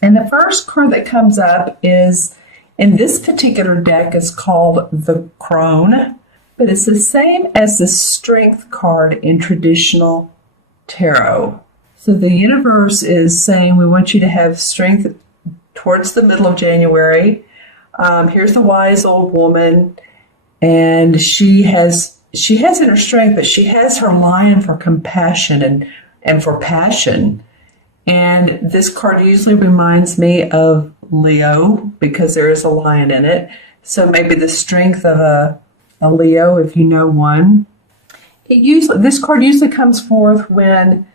And the first card that comes up is, in this particular deck, is called the Crone, but it's the same as the Strength card in traditional tarot. So the universe is saying we want you to have strength towards the middle of January. Here's the wise old woman, and she has inner strength, but she has her lion for compassion and for passion. And this card usually reminds me of Leo because there is a lion in it. So maybe the strength of a Leo, if you know one. This card usually comes forth when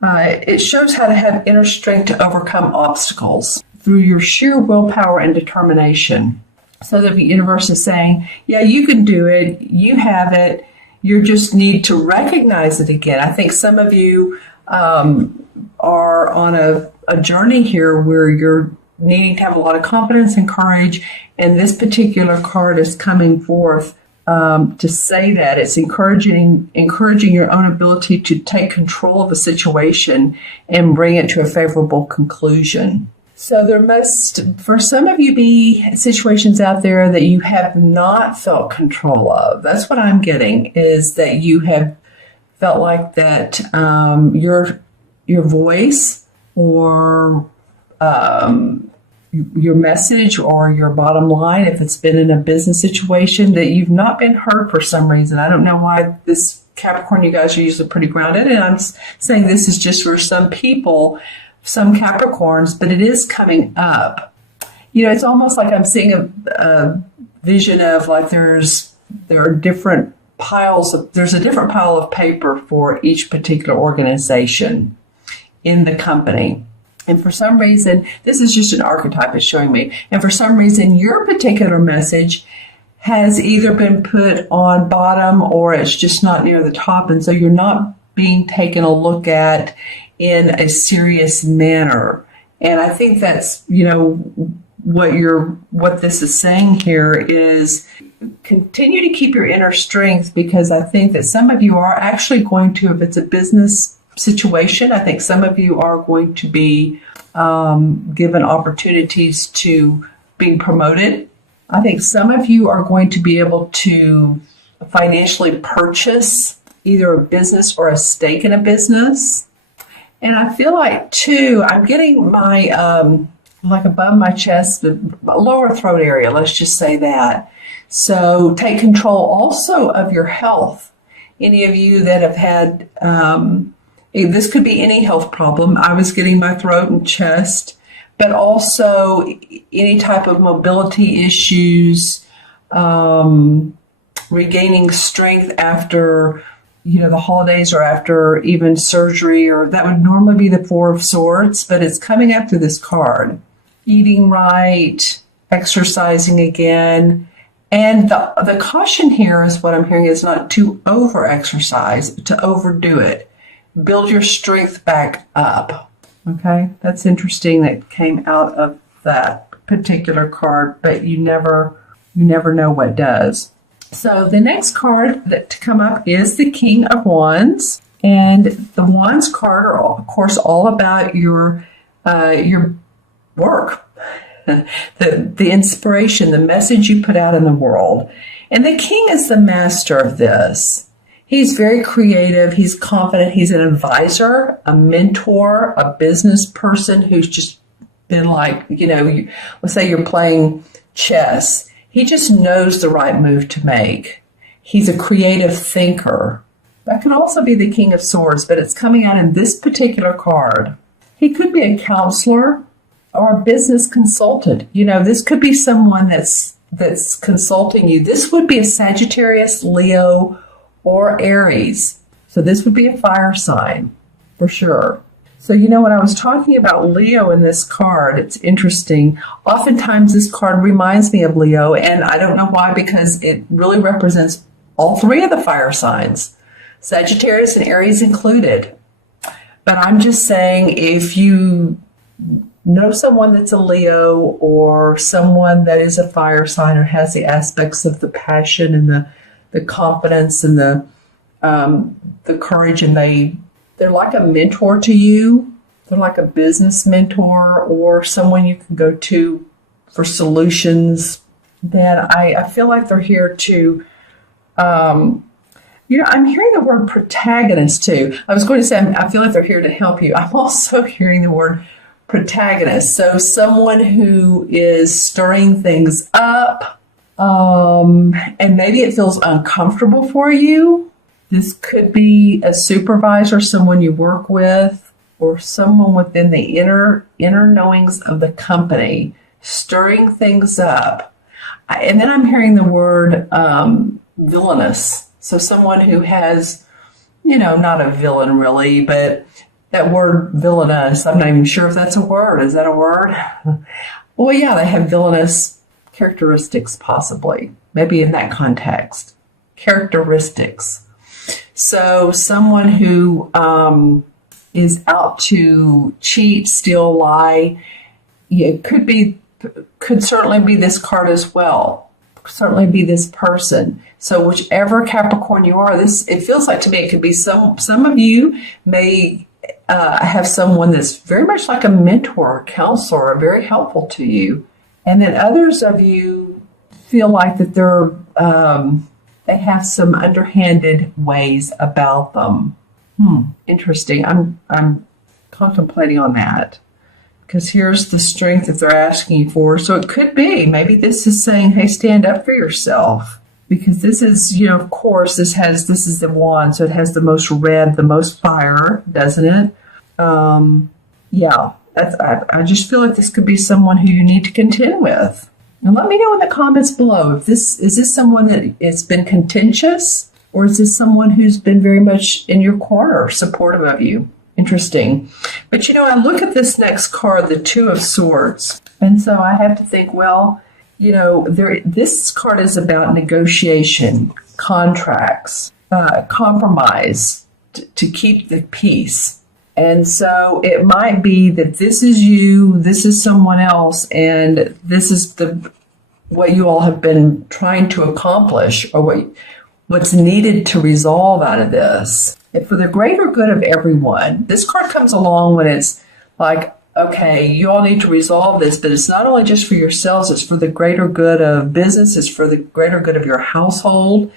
it shows how to have inner strength to overcome obstacles through your sheer willpower and determination. So the universe is saying, yeah, you can do it. You have it. You just need to recognize it again. I think some of you are on a journey here where you're needing to have a lot of confidence and courage. And this particular card is coming forth to say that it's encouraging your own ability to take control of a situation and bring it to a favorable conclusion. So there must, for some of you, be situations out there that you have not felt control of. That's what I'm getting, is that you have felt like that your voice or your message or your bottom line, if it's been in a business situation, that you've not been heard for some reason. I don't know why this Capricorn, you guys are usually pretty grounded, and I'm saying this is just for some people, some Capricorns, but it is coming up. You know, it's almost like I'm seeing a vision of like there are different piles of, there's a different pile of paper for each particular organization in the company. And for some reason, this is just an archetype it's showing me. And for some reason, your particular message has either been put on bottom or it's just not near the top. And so you're not being taken a look at in a serious manner. And I think that's, what this is saying here is continue to keep your inner strength, because I think that some of you are actually going to, if it's a business situation, I think some of you are going to be given opportunities to being promoted. I think some of you are going to be able to financially purchase either a business or a stake in a business. And I feel like, too, I'm getting my, like above my chest, the lower throat area, let's just say that. So take control also of your health. Any of you that have had, this could be any health problem. I was getting my throat and chest, but also any type of mobility issues, regaining strength after the holidays or after even surgery, or that would normally be the Four of Swords, but it's coming up through this card. Eating right, exercising again. And the caution here is what I'm hearing is not to over-exercise, to overdo it. Build your strength back up. Okay, that's interesting that came out of that particular card, but you never know what does. So the next card that to come up is the King of Wands, and the Wands card are, of course, all about your work, the inspiration, the message you put out in the world. And the King is the master of this. He's very creative. He's confident. He's an advisor, a mentor, a business person who's just been like, let's say you're playing chess. He just knows the right move to make. He's a creative thinker. That could also be the King of Swords, but it's coming out in this particular card. He could be a counselor or a business consultant. This could be someone that's consulting you. This would be a Sagittarius, Leo, or Aries. So this would be a fire sign for sure. So, when I was talking about Leo in this card, it's interesting. Oftentimes this card reminds me of Leo, and I don't know why, because it really represents all three of the fire signs, Sagittarius and Aries included. But I'm just saying, if you know someone that's a Leo or someone that is a fire sign or has the aspects of the passion and the confidence and the courage, and they're like a mentor to you. they're like a business mentor or someone you can go to for solutions. Then I feel like they're here to, I'm hearing the word protagonist too. I was going to say, I feel like they're here to help you. I'm also hearing the word protagonist. So someone who is stirring things up, and maybe it feels uncomfortable for you. This could be a supervisor, someone you work with, or someone within the inner knowings of the company, stirring things up. And then I'm hearing the word villainous. So someone who has, not a villain really, but that word villainous, I'm not even sure if that's a word. Is that a word? Well, yeah, they have villainous characteristics possibly, maybe in that context. Characteristics. So someone who is out to cheat, steal, lie, could certainly be this card as well. Certainly be this person. So whichever Capricorn you are, it feels like to me it could be some of you may have someone that's very much like a mentor, counselor, very helpful to you. And then others of you feel like that they have some underhanded ways about them. Interesting. I'm contemplating on that because here's the strength that they're asking you for. So it could be, maybe this is saying, hey, stand up for yourself. Because this is, of course, this is the wand, so it has the most red, the most fire, doesn't it? Yeah, I just feel like this could be someone who you need to contend with. And let me know in the comments below if is this someone that has been contentious, or is this someone who's been very much in your corner, supportive of you? Interesting. But I look at this next card, the Two of Swords, and so I have to think, well, this card is about negotiation, contracts, compromise to keep the peace. And so it might be that this is you, this is someone else, and this is what you all have been trying to accomplish, or what's needed to resolve out of this. And for the greater good of everyone, this card comes along when it's like, okay, you all need to resolve this, but it's not only just for yourselves, it's for the greater good of business, it's for the greater good of your household,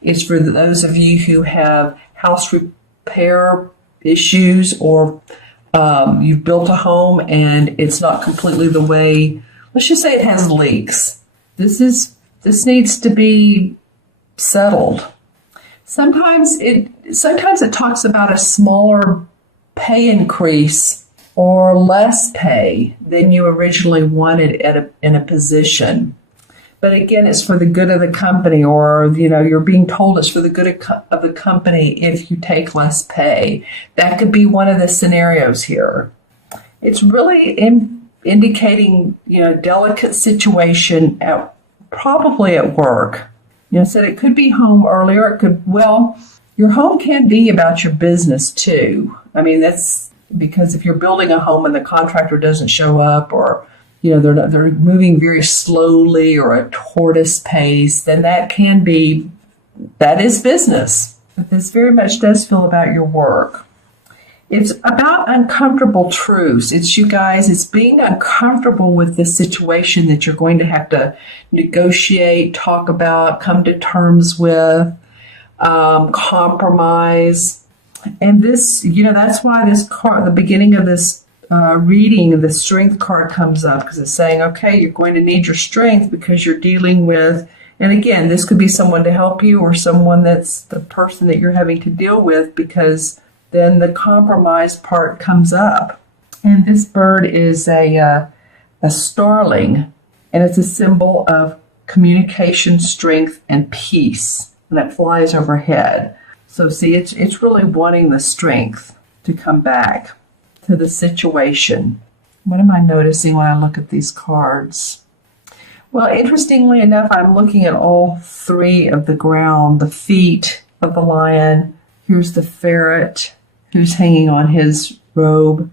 it's for those of you who have house repair issues, or you've built a home and it's not completely the way, let's just say it has leaks. This needs to be settled. Sometimes it talks about a smaller pay increase or less pay than you originally wanted in a position. But again, it's for the good of the company, or, you're being told it's for the good of the company if you take less pay. That could be one of the scenarios here. It's really indicating, delicate situation probably at work. Said it could be home earlier. Your home can be about your business too. I mean, that's because if you're building a home and the contractor doesn't show up, or they're moving very slowly or a tortoise pace, then that is business. But this very much does feel about your work. It's about uncomfortable truths. It's being uncomfortable with this situation that you're going to have to negotiate, talk about, come to terms with, compromise. And this, that's why this card, the beginning of this reading, the strength card comes up, because it's saying, okay, you're going to need your strength because you're dealing with, and again, this could be someone to help you or someone that's the person that you're having to deal with, because then the compromise part comes up. And this bird is a starling, and it's a symbol of communication, strength, and peace, and it flies overhead. So see, it's really wanting the strength to come back to the situation. What am I noticing when I look at these cards? Well, interestingly enough, I'm looking at all three of the ground, the feet of the lion. Here's the ferret who's hanging on his robe,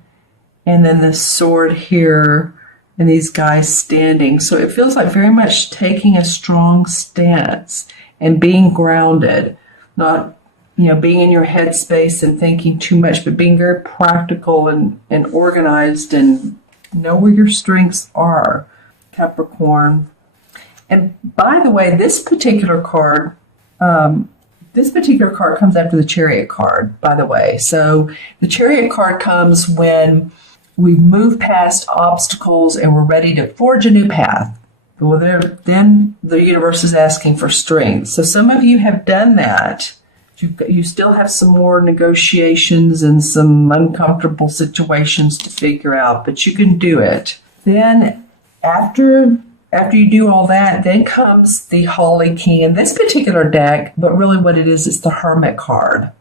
and then the sword here, and these guys standing. So it feels like very much taking a strong stance and being grounded, not being in your headspace and thinking too much, but being very practical and organized and know where your strengths are, Capricorn. And by the way, this particular card comes after the Chariot card, by the way. So the Chariot card comes when we've moved past obstacles and we're ready to forge a new path. Well, then the universe is asking for strength. So some of you have done that. You still have some more negotiations and some uncomfortable situations to figure out, but you can do it. Then after you do all that, then comes the Holy King in this particular deck, but really what it is the Hermit card.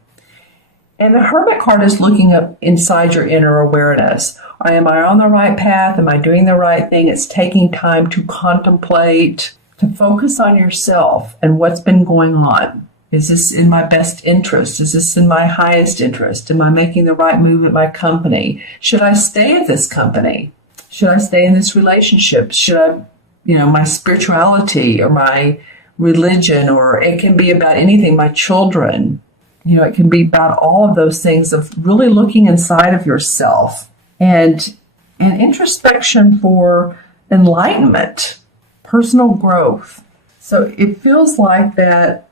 And the Hermit card is looking up inside your inner awareness. Am I on the right path? Am I doing the right thing? It's taking time to contemplate, to focus on yourself and what's been going on. Is this in my best interest? Is this in my highest interest? Am I making the right move at my company? Should I stay at this company? Should I stay in this relationship? Should I, my spirituality or my religion, or it can be about anything, my children. It can be about all of those things of really looking inside of yourself and introspection for enlightenment, personal growth. So it feels like that,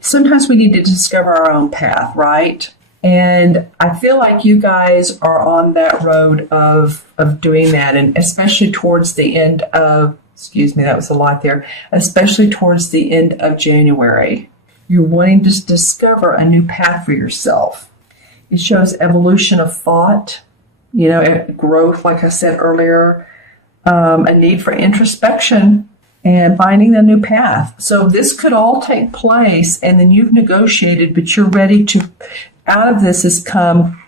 sometimes we need to discover our own path, right? And I feel like you guys are on that road of doing that, and especially towards the end of, that was a lot there, especially towards the end of January. You're wanting to discover a new path for yourself. It shows evolution of thought, growth, like I said earlier, a need for introspection and finding a new path. So this could all take place, and then you've negotiated, but you're ready to, out of this has come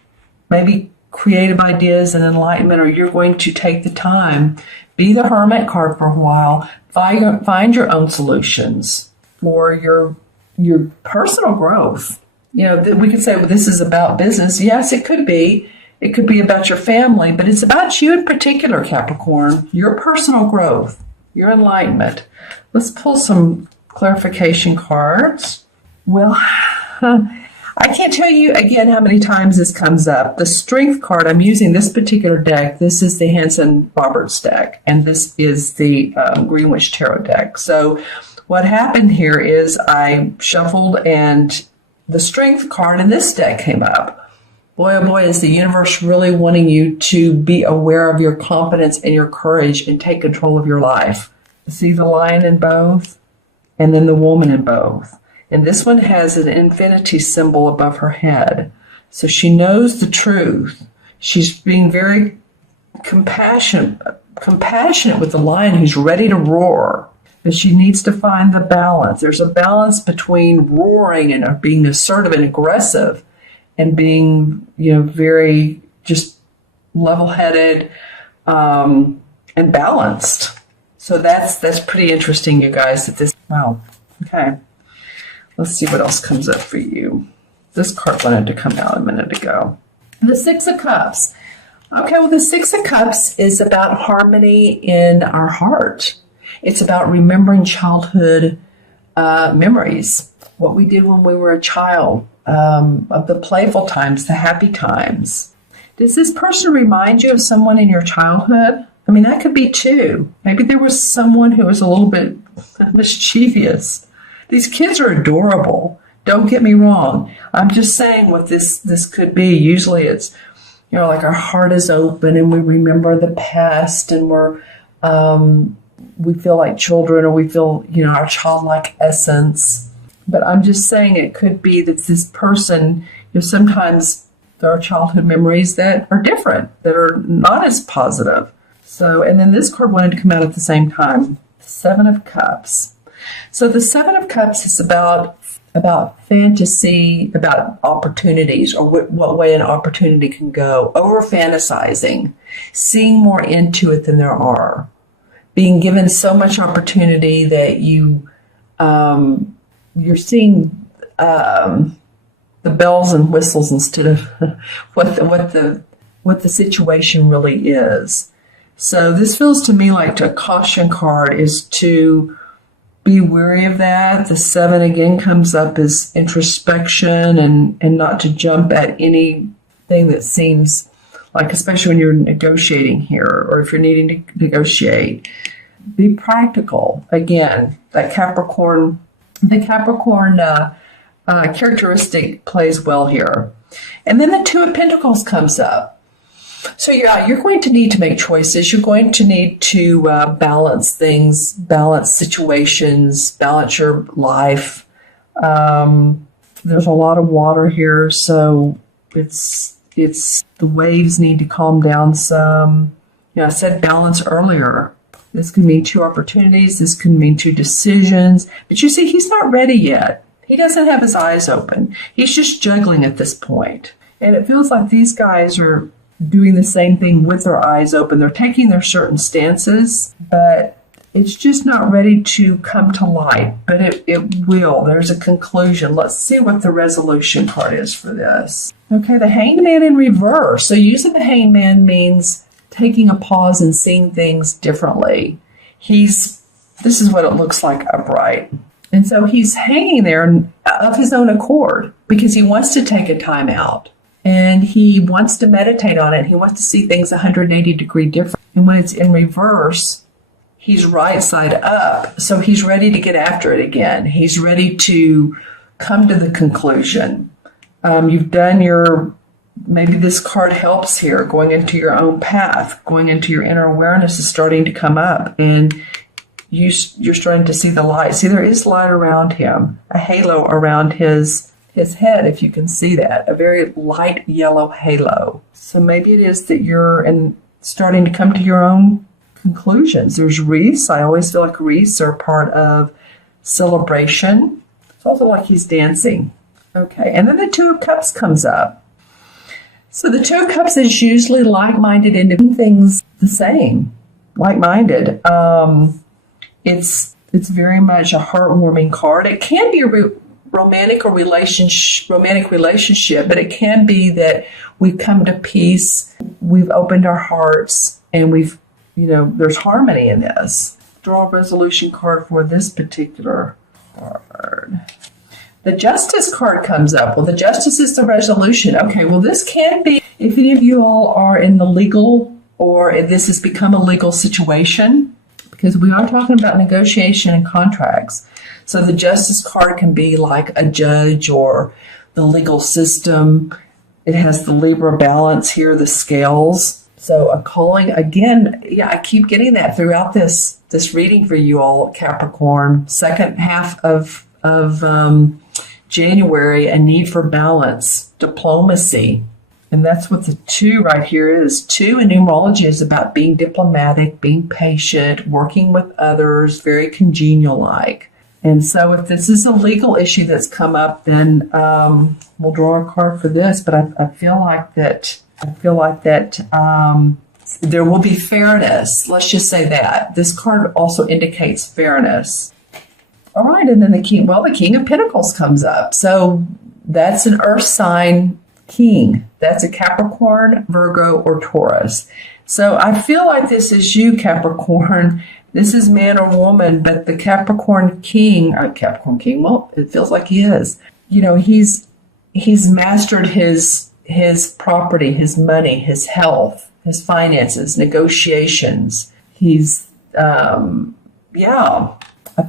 maybe creative ideas and enlightenment, or you're going to take the time, be the Hermit card for a while, find your own solutions for your personal growth. We could say, well, this is about business. Yes, it could be. It could be about your family, but it's about you in particular, Capricorn, your personal growth, your enlightenment. Let's pull some clarification cards. Well, I can't tell you again how many times this comes up. The Strength card, I'm using this particular deck. This is the Hanson-Roberts deck, and this is the Greenwich Tarot deck. So what happened here is I shuffled and the Strength card in this deck came up. Boy, oh boy, is the universe really wanting you to be aware of your confidence and your courage and take control of your life. See the lion in both and then the woman in both. And this one has an infinity symbol above her head. So she knows the truth. She's being very compassionate with the lion who's ready to roar. But she needs to find the balance. There's a balance between roaring and being assertive and aggressive and being, very just level-headed and balanced. So that's pretty interesting, you guys. Wow. Okay. Let's see what else comes up for you. This card wanted to come out a minute ago. The Six of Cups. Okay, well, the Six of Cups is about harmony in our heart. It's about remembering childhood memories, what we did when we were a child, of the playful times, the happy times. Does this person remind you of someone in your childhood? I mean, that could be too. Maybe there was someone who was a little bit mischievous. These kids are adorable. Don't get me wrong. I'm just saying what this could be. Usually it's, like our heart is open and we remember the past and we feel like children, or we feel, our childlike essence. But I'm just saying it could be that this person, sometimes there are childhood memories that are different, that are not as positive. So, and then this card wanted to come out at the same time. The Seven of Cups. So the Seven of Cups is about fantasy, about opportunities, or what way an opportunity can go, over fantasizing, seeing more into it than there are, being given so much opportunity that you're seeing the bells and whistles instead of what the situation really is. So this feels to me like a caution card is to be wary of that. The 7 again comes up as introspection and not to jump at anything that seems like, especially when you're negotiating here or if you're needing to negotiate. Be practical. Again, the Capricorn characteristic plays well here. And then the 2 of Pentacles comes up. So yeah, you're going to need to make choices. You're going to need to balance things, balance situations, balance your life. There's a lot of water here, so it's the waves need to calm down some. I said balance earlier. This can mean 2 opportunities. This can mean 2 decisions. But you see, he's not ready yet. He doesn't have his eyes open. He's just juggling at this point. And it feels like these guys are doing the same thing with their eyes open. They're taking their certain stances, but it's just not ready to come to light. But it will. There's a conclusion. Let's see what the resolution card is for this. Okay, the Hangman in reverse. So using the Hangman means taking a pause and seeing things differently. This is what it looks like upright. And so he's hanging there of his own accord because he wants to take a time out. And he wants to meditate on it. He wants to see things 180-degree different. And when it's in reverse, he's right side up. So he's ready to get after it again. He's ready to come to the conclusion. You've done maybe this card helps here, going into your own path, going into your inner awareness is starting to come up. And you're starting to see the light. See, there is light around him, a halo around his head, if you can see that, a very light yellow halo. So maybe it is that you're starting to come to your own conclusions. There's wreaths. I always feel like wreaths are part of celebration. It's also like he's dancing. Okay, and then the 2 of Cups comes up. So the 2 of Cups is usually like-minded into things the same, like-minded. It's very much a heartwarming card. It can be a romantic relationship, but it can be that we've come to peace, we've opened our hearts, and there's harmony in this. Draw a resolution card for this particular card. The Justice card comes up. Well, the Justice is the resolution. Okay, well, this can be, if any of you all are in the legal, or if this has become a legal situation, because we are talking about negotiation and contracts. So the Justice card can be like a judge or the legal system. It has the Libra balance here, the scales. So a calling, again, yeah, I keep getting that throughout this reading for you all, Capricorn. Second half of January, a need for balance, diplomacy. And that's what the 2 right here is. 2 in numerology is about being diplomatic, being patient, working with others, very congenial-like. And so if this is a legal issue that's come up, then we'll draw a card for this. But I feel like that there will be fairness. Let's just say that. This card also indicates fairness. All right, and then the King of Pentacles comes up. So that's an earth sign king. That's a Capricorn, Virgo, or Taurus. So I feel like this is you, Capricorn. This is man or woman, but the Capricorn king, well, it feels like he is. He's mastered his property, his money, his health, his finances, negotiations. He's, I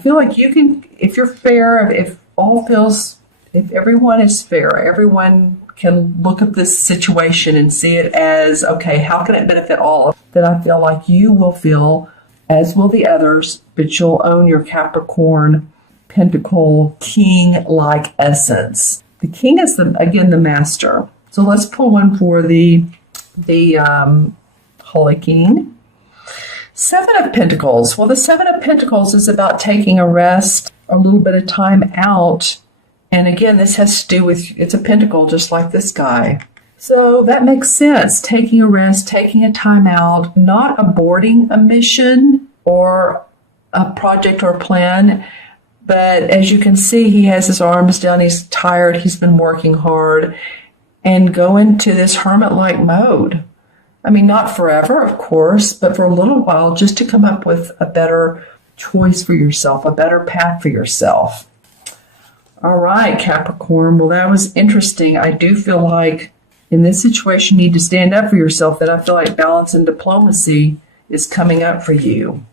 feel like you can, if you're fair, if everyone is fair, everyone can look at this situation and see it as, okay, how can it benefit all? Then I feel like you will feel, as will the others, but you'll own your Capricorn Pentacle king-like essence. The king is, the master. So let's pull one for the Holy King. 7 of Pentacles. Well, the 7 of Pentacles is about taking a rest, a little bit of time out. And again, this has to do with, it's a pentacle just like this guy. So that makes sense. Taking a rest, taking a time out, not aborting a mission or a project or plan. But as you can see, he has his arms down. He's tired. He's been working hard. And go into this hermit-like mode. I mean, not forever, of course, but for a little while, just to come up with a better choice for yourself, a better path for yourself. All right, Capricorn. Well, that was interesting. I do feel like in this situation, you need to stand up for yourself. That I feel like balance and diplomacy is coming up for you.